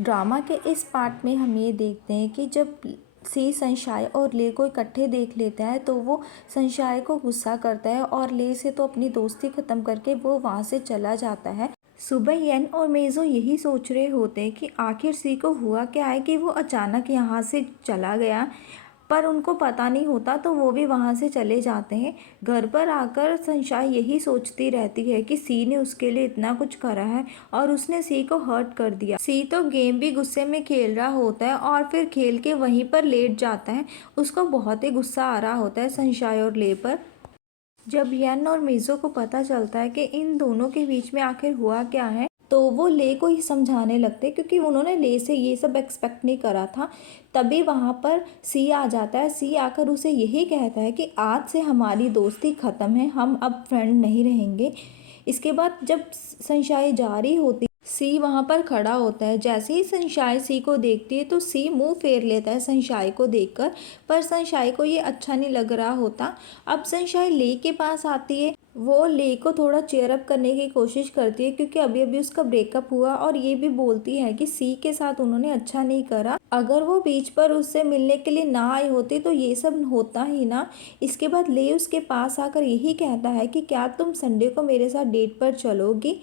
Drama के इस part में हम ये देखते हैं कि जब सी संशय और ले को इकट्ठे देख लेता है तो वो संशय को गुस्सा करता है और ले से तो अपनी दोस्ती ख़त्म करके वो वहाँ से चला जाता है। सुबह येन और मेजो यही सोच रहे होते हैं कि आखिर सी को हुआ क्या है कि वो अचानक यहाँ से चला गया, पर उनको पता नहीं होता तो वो भी वहाँ से चले जाते हैं। घर पर आकर संशय यही सोचती रहती है कि सी ने उसके लिए इतना कुछ करा है और उसने सी को हर्ट कर दिया। सी तो गेम भी गुस्से में खेल रहा होता है और फिर खेल के वहीं पर लेट जाता है। उसको बहुत ही गुस्सा आ रहा होता है संशय और ले पर। जब येन और मेजो को पता चलता है कि इन दोनों के बीच में आखिर हुआ क्या है तो वो ले को ही समझाने लगते, क्योंकि उन्होंने ले से ये सब एक्सपेक्ट नहीं करा था। तभी वहाँ पर सी आ जाता है। सी आकर उसे यही कहता है कि आज से हमारी दोस्ती ख़त्म है, हम अब फ्रेंड नहीं रहेंगे। इसके बाद जब संशय जारी होती सी वहाँ पर खड़ा होता है। जैसे ही संशय सी को देखती है तो सी मुंह फेर लेता है संशय को देखकर, पर संशय को ये अच्छा नहीं लग रहा होता। अब संशय ले के पास आती है। वो ले को थोड़ा चेयर अप करने की कोशिश करती है, क्योंकि अभी अभी उसका ब्रेकअप हुआ और ये भी बोलती है कि सी के साथ उन्होंने अच्छा नहीं करा। अगर वो बीच पर उससे मिलने के लिए ना आई होती तो ये सब होता ही ना। इसके बाद ले उसके पास आकर यही कहता है कि क्या तुम संडे को मेरे साथ डेट पर चलोगी।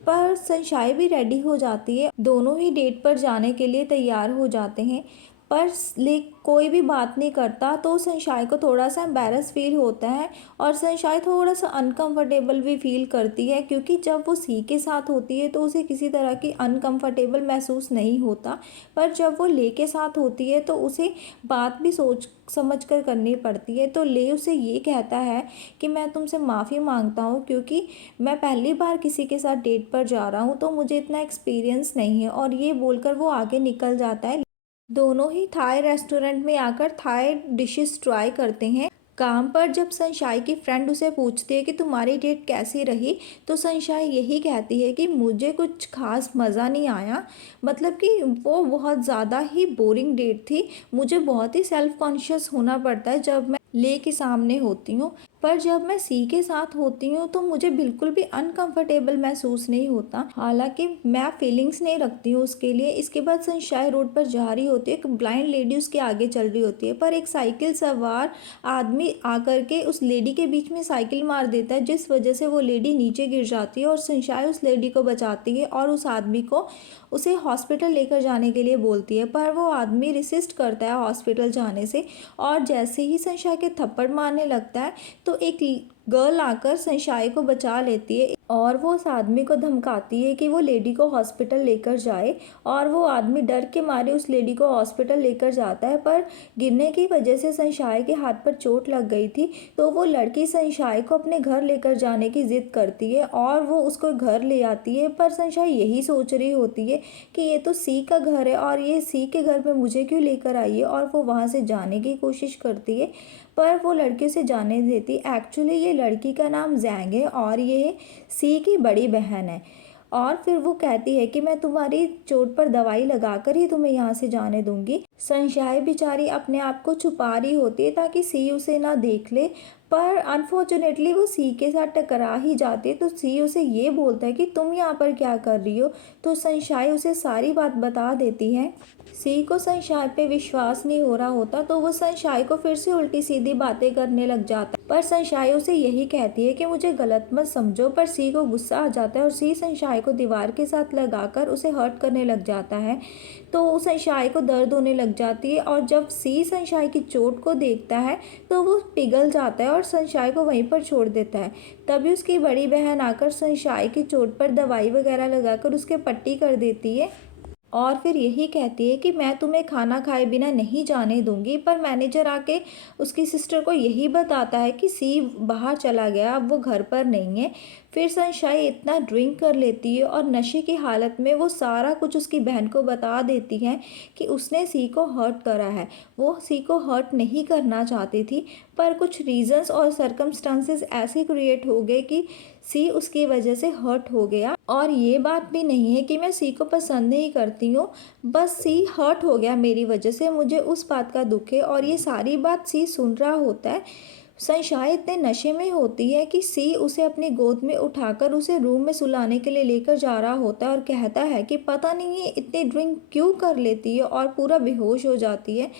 पर संशय भी रेडी हो जाती है, दोनों ही डेट पर जाने के लिए तैयार हो जाते हैं। पर ले कोई भी बात नहीं करता तो संशय को थोड़ा सा एम्बैरस फील होता है और संशय थोड़ा सा अनकंफर्टेबल भी फील करती है, क्योंकि जब वो सी के साथ होती है तो उसे किसी तरह की अनकंफर्टेबल महसूस नहीं होता, पर जब वो ले के साथ होती है तो उसे बात भी सोच समझ कर करनी पड़ती है। तो ले उसे ये कहता है कि मैं तुमसे माफ़ी मांगता हूँ, क्योंकि मैं पहली बार किसी के साथ डेट पर जा रहा हूँ तो मुझे इतना एक्सपीरियंस नहीं है। और ये बोलकर वो आगे निकल जाता है। दोनों ही थाई रेस्टोरेंट में आकर थाई डिशेस ट्राई करते हैं। काम पर जब संशय की फ्रेंड उसे पूछती है कि तुम्हारी डेट कैसी रही तो संशय यही कहती है कि मुझे कुछ खास मज़ा नहीं आया, मतलब कि वो बहुत ज़्यादा ही बोरिंग डेट थी। मुझे बहुत ही सेल्फ कॉन्शियस होना पड़ता है जब मैं ले के सामने होती हूँ, पर जब मैं सी के साथ होती हूँ तो मुझे बिल्कुल भी अनकंफर्टेबल महसूस नहीं होता। हालांकि मैं फीलिंग्स नहीं रखती हूँ उसके लिए। इसके बाद संशय रोड पर जा रही होती है, एक ब्लाइंड लेडी उसके आगे चल रही होती है, पर एक साइकिल सवार आदमी आकर के उस लेडी के बीच में साइकिल मार देता है, जिस वजह से वो लेडी नीचे गिर जाती है और संशय उस लेडी को बचाती है और उस आदमी को उसे हॉस्पिटल लेकर जाने के लिए बोलती है। पर वो आदमी रिसिस्ट करता है हॉस्पिटल जाने से, और जैसे ही संशय के थप्पड़ मारने लगता है तो एक गर्ल आकर संशय को बचा लेती है और वो उस आदमी को धमकाती है कि वो लेडी को हॉस्पिटल लेकर जाए, और वो आदमी डर के मारे उस लेडी को हॉस्पिटल लेकर जाता है। पर गिरने की वजह से संशय के हाथ पर चोट लग गई थी, तो वो लड़की संशय को अपने घर लेकर जाने की जिद करती है और वो उसको घर ले आती है। पर संशय यही सोच रही होती है कि ये तो सी का घर है और ये सी के घर में मुझे क्यों लेकर आई है, और वो वहाँ से जाने की कोशिश करती है, पर वो लड़की उसे जाने देती। एक्चुअली ये लड़की का नाम जैंग है और ये सी की बड़ी बहन है। और फिर वो कहती है कि मैं तुम्हारी चोट पर दवाई लगाकर ही तुम्हें यहाँ से जाने दूंगी। संशय बेचारी अपने आप को छुपा रही होती है ताकि सी उसे ना देख ले, पर अनफॉर्चुनेटली वो सी के साथ टकरा ही जाती है। तो सी उसे ये बोलता है कि तुम यहाँ पर क्या कर रही हो, तो संशय उसे सारी बात बता देती है। सी को संशय पे विश्वास नहीं हो रहा होता तो वो संशय को फिर से उल्टी सीधी बातें करने लग जाता है, पर संशय उसे यही कहती है कि मुझे गलत मत समझो। पर सी को गुस्सा आ जाता है और सी संशय को दीवार के साथ लगाकर उसे हर्ट करने लग जाता है, तो संशय को दर्द होने लग जाती है। और जब सी संशय की चोट को देखता है तो वो पिघल जाता है और संशय को वहीं पर छोड़ देता है। तभी उसकी बड़ी बहन आकर संशय की चोट पर दवाई वगैरह लगाकर उसके पट्टी कर देती है और फिर यही कहती है कि मैं तुम्हें खाना खाए बिना नहीं जाने दूंगी। पर मैनेजर आके उसकी सिस्टर को यही बताता है कि सी बाहर चला गया, अब वो घर पर नहीं है। फिर संशय इतना ड्रिंक कर लेती है और नशे की हालत में वो सारा कुछ उसकी बहन को बता देती है कि उसने सी को हर्ट करा है। वो सी को हर्ट नहीं करना चाहती थी, पर कुछ रीजंस और सर्कमस्टांसेस ऐसे क्रिएट हो गए कि सी उसकी वजह से हर्ट हो गया। और ये बात भी नहीं है कि मैं सी को पसंद नहीं करती हूँ, बस सी हर्ट हो गया मेरी वजह से, मुझे उस बात का दुख है। और ये सारी बात सी सुन रहा होता है। संशाय इतने नशे में होती है कि सी उसे अपनी गोद में उठाकर उसे रूम में सुलाने के लिए लेकर जा रहा होता है और कहता है कि पता नहीं ये इतनी ड्रिंक क्यों कर लेती है और पूरा बेहोश हो जाती है।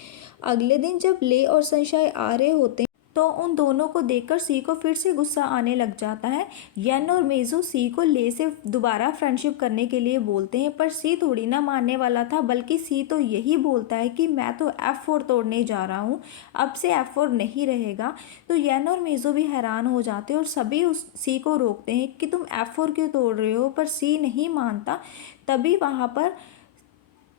अगले दिन जब ले और संशाय आ रहे होते हैं तो उन दोनों को देखकर सी को फिर से गुस्सा आने लग जाता है। येन और मेजो सी को ले से दोबारा फ्रेंडशिप करने के लिए बोलते हैं, पर सी थोड़ी ना मानने वाला था, बल्कि सी तो यही बोलता है कि मैं तो F4 तोड़ने जा रहा हूँ, अब से F4 नहीं रहेगा। तो येन और मेजो भी हैरान हो जाते हैं और सभी उस सी को रोकते हैं कि तुम F4 क्यों तोड़ रहे हो, पर सी नहीं मानता। तभी वहाँ पर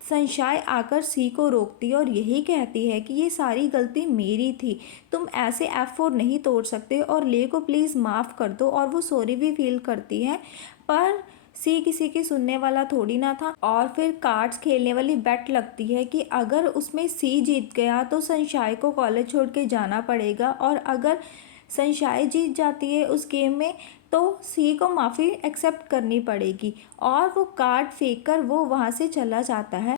संशाय आकर सी को रोकती है और यही कहती है कि ये सारी गलती मेरी थी, तुम ऐसे F4 नहीं तोड़ सकते और ले को प्लीज़ माफ़ कर दो। और वो सॉरी भी फील करती है, पर सी किसी की सुनने वाला थोड़ी ना था। और फिर कार्ड्स खेलने वाली बेट लगती है कि अगर उसमें सी जीत गया तो संशाय को कॉलेज छोड़ के जाना पड़ेगा, और अगर संशाय जीत जाती है उस गेम में तो सी को माफ़ी एक्सेप्ट करनी पड़ेगी। और वो कार्ड फेंक कर वो वहाँ से चला जाता है।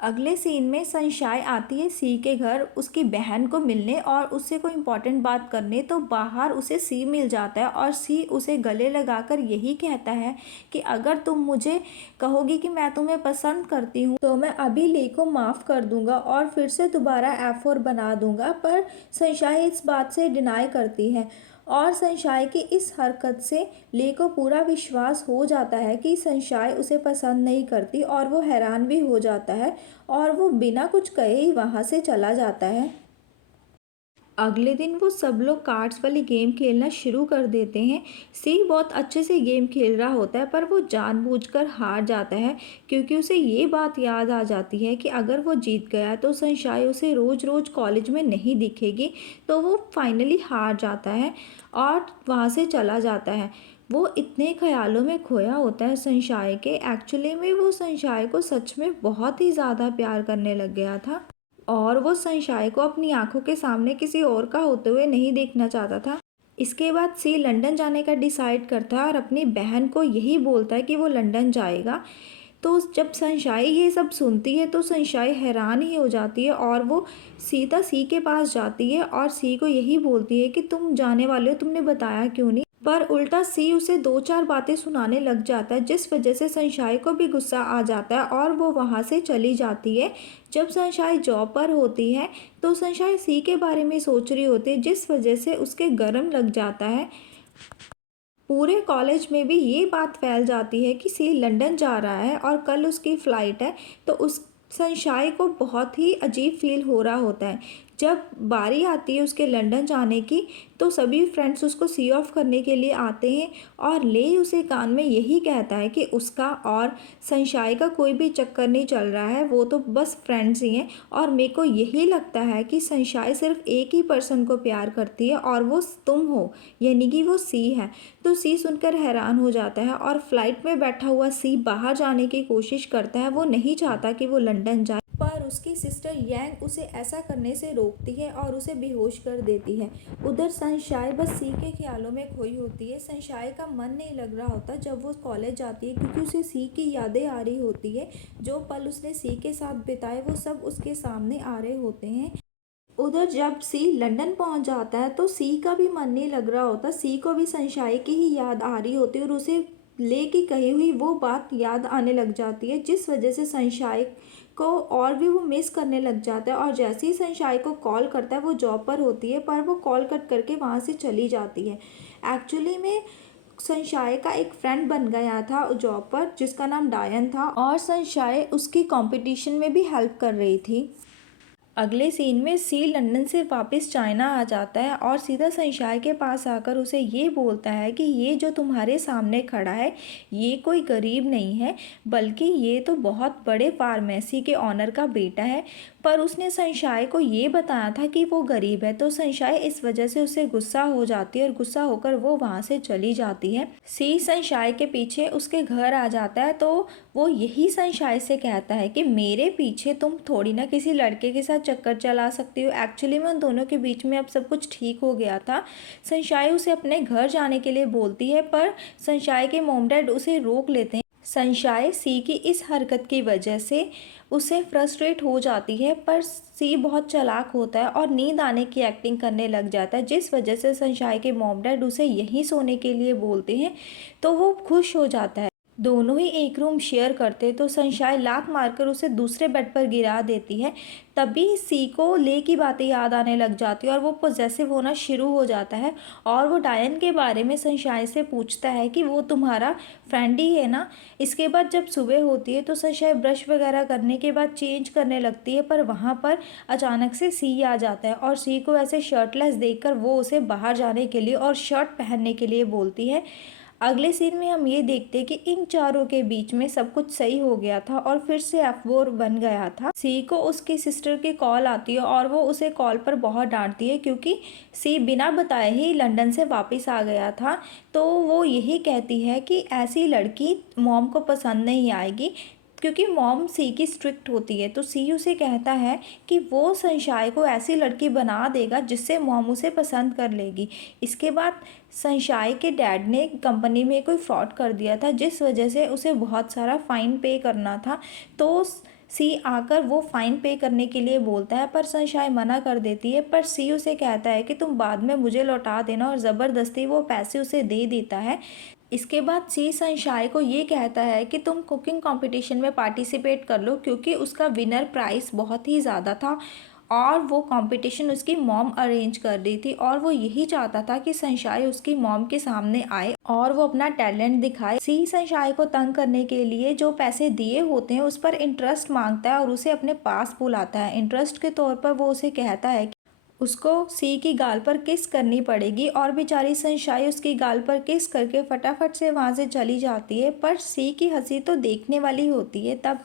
अगले सीन में संशाय आती है सी के घर उसकी बहन को मिलने और उससे कोई इम्पोर्टेंट बात करने, तो बाहर उसे सी मिल जाता है और सी उसे गले लगाकर यही कहता है कि अगर तुम मुझे कहोगी कि मैं तुम्हें पसंद करती हूँ तो मैं अभी ले को माफ़ कर दूंगा और फिर से दोबारा F4 बना दूंगा। पर संशाय इस बात से डिनाई करती है और संशाय की इस हरकत से ले को पूरा विश्वास हो जाता है कि संशाय उसे पसंद नहीं करती और वो हैरान भी हो जाता है और वो बिना कुछ कहे ही वहाँ से चला जाता है। अगले दिन वो सब लोग कार्ड्स वाली गेम खेलना शुरू कर देते हैं। सी बहुत अच्छे से गेम खेल रहा होता है, पर वो जानबूझकर हार जाता है क्योंकि उसे ये बात याद आ जाती है कि अगर वो जीत गया तो संशाय उसे रोज़ रोज़ कॉलेज में नहीं दिखेगी। तो वो फाइनली हार जाता है और वहाँ से चला जाता है। वो इतने ख्यालों में खोया होता है संशाय के, एक्चुअली में वो संशाय को सच में बहुत ही ज़्यादा प्यार करने लग गया था और वो संशाय को अपनी आंखों के सामने किसी और का होते हुए नहीं देखना चाहता था। इसके बाद सी लंदन जाने का डिसाइड करता है और अपनी बहन को यही बोलता है कि वो लंदन जाएगा। तो जब संशाय ये सब सुनती है तो संशाय हैरान ही हो जाती है और वो सीता सी के पास जाती है और सी को यही बोलती है कि तुम जाने वाले हो, तुमने बताया क्यों नहीं। पर उल्टा सी उसे दो चार बातें सुनाने लग जाता है, जिस वजह से संशाय को भी गुस्सा आ जाता है और वो वहाँ से चली जाती है। जब संशाय जॉब पर होती है तो संशाय सी के बारे में सोच रही होती है, जिस वजह से उसके गर्म लग जाता है। पूरे कॉलेज में भी ये बात फैल जाती है कि सी लंदन जा रहा है और कल उसकी फ़्लाइट है। तो उस संशाय को बहुत ही अजीब फील हो रहा होता है। जब बारी आती है उसके लंदन जाने की तो सभी फ्रेंड्स उसको सी ऑफ करने के लिए आते हैं और ले उसे कान में यही कहता है कि उसका और संशाय का कोई भी चक्कर नहीं चल रहा है, वो तो बस फ्रेंड्स ही हैं और मेरे को यही लगता है कि संशाय सिर्फ एक ही पर्सन को प्यार करती है और वो तुम हो, यानी कि वो सी है। तो सी सुनकर हैरान हो जाता है और फ्लाइट में बैठा हुआ सी बाहर जाने की कोशिश करता है। वो नहीं चाहता कि वो लंदन जाए, पर उसकी सिस्टर यांग उसे ऐसा करने से रोकती है और उसे बेहोश कर देती है। उधर संशाय बस सी के ख्यालों में खोई होती है। संशाय का मन नहीं लग रहा होता जब वो कॉलेज जाती है क्योंकि उसे सी की यादें आ रही होती है। जो पल उसने सी के साथ बिताए वो सब उसके सामने आ रहे होते हैं। उधर जब सी लंदन पहुंच जाता है तो सी का भी मन नहीं लग रहा होता। सी को भी संशाय की ही याद आ रही होती है और उसे ले की कही हुई वो बात याद आने लग जाती है, जिस वजह से संशाय को और भी वो मिस करने लग जाता है। और जैसे ही संशाय को कॉल करता है वो जॉब पर होती है, पर वो कॉल कट करके वहाँ से चली जाती है। एक्चुअली में संशाय का एक फ्रेंड बन गया था जॉब पर जिसका नाम डायन था और संशाय उसकी कंपटीशन में भी हेल्प कर रही थी। अगले सीन में सी लंदन से वापस चाइना आ जाता है और सीधा संशाय के पास आकर उसे ये बोलता है कि ये जो तुम्हारे सामने खड़ा है ये कोई गरीब नहीं है, बल्कि ये तो बहुत बड़े फार्मेसी के ऑनर का बेटा है। पर उसने संशाय को ये बताया था कि वो गरीब है, तो संशाय इस वजह से उससे गुस्सा हो जाती है और गुस्सा होकर वो वहाँ से चली जाती है। सी संशाय के पीछे उसके घर आ जाता है तो वो यही संशाय से कहता है कि मेरे पीछे तुम थोड़ी ना किसी लड़के के साथ चक्कर चला सकती हो। एक्चुअली में उन दोनों के बीच में अब सब कुछ ठीक हो गया था। संशाय उसे अपने घर जाने के लिए बोलती है, पर संशाय के मॉम डैड उसे रोक लेते हैं। संशाय सी की इस हरकत की वजह से उसे फ्रस्ट्रेट हो जाती है, पर सी बहुत चालाक होता है और नींद आने की एक्टिंग करने लग जाता है, जिस वजह से संशाय के मॉम डैड उसे यहीं सोने के लिए बोलते हैं, तो वो खुश हो जाता है। दोनों ही एक रूम शेयर करते तो संशाय लात मारकर उसे दूसरे बेड पर गिरा देती है। तभी सी को ले की बातें याद आने लग जाती है और वो पॉसेसिव होना शुरू हो जाता है और वो डायन के बारे में संशाय से पूछता है कि वो तुम्हारा फ्रेंड ही है ना। इसके बाद जब सुबह होती है तो संशाय ब्रश वगैरह करने के बाद चेंज करने लगती है, पर वहाँ पर अचानक से सी आ जाता है और सी को ऐसे शर्टलेस देखकर वो उसे बाहर जाने के लिए और शर्ट पहनने के लिए बोलती है। अगले सीन में हम ये देखते हैं कि इन चारों के बीच में सब कुछ सही हो गया था और फिर से F4 बन गया था। सी को उसकी सिस्टर की कॉल आती है और वो उसे कॉल पर बहुत डांटती है क्योंकि सी बिना बताए ही लंदन से वापस आ गया था। तो वो यही कहती है कि ऐसी लड़की मॉम को पसंद नहीं आएगी क्योंकि मॉम सी की स्ट्रिक्ट होती है। तो सी उसे कहता है कि वो संशाय को ऐसी लड़की बना देगा जिससे मॉम उसे पसंद कर लेगी। इसके बाद संशाय के डैड ने कंपनी में कोई फ्रॉड कर दिया था, जिस वजह से उसे बहुत सारा फ़ाइन पे करना था। तो सी आकर वो फ़ाइन पे करने के लिए बोलता है, पर संशाय मना कर देती है। पर सी उसे कहता है कि तुम बाद में मुझे लौटा देना और ज़बरदस्ती वो पैसे उसे दे देता है। इसके बाद सी संशाय को ये कहता है कि तुम कुकिंग कंपटीशन में पार्टिसिपेट कर लो क्योंकि उसका विनर प्राइस बहुत ही ज़्यादा था और वो कंपटीशन उसकी मॉम अरेंज कर रही थी और वो यही चाहता था कि संशाय उसकी मॉम के सामने आए और वो अपना टैलेंट दिखाए। सी संशाय को तंग करने के लिए जो पैसे दिए होते हैं उस पर इंटरेस्ट मांगता है और उसे अपने पास बुलाता है। इंटरेस्ट के तौर पर वो उसे कहता है उसको सी की गाल पर किस करनी पड़ेगी और बेचारी संशाई उसकी गाल पर किस करके फटाफट से वहाँ से चली जाती है। पर सी की हंसी तो देखने वाली होती है। तब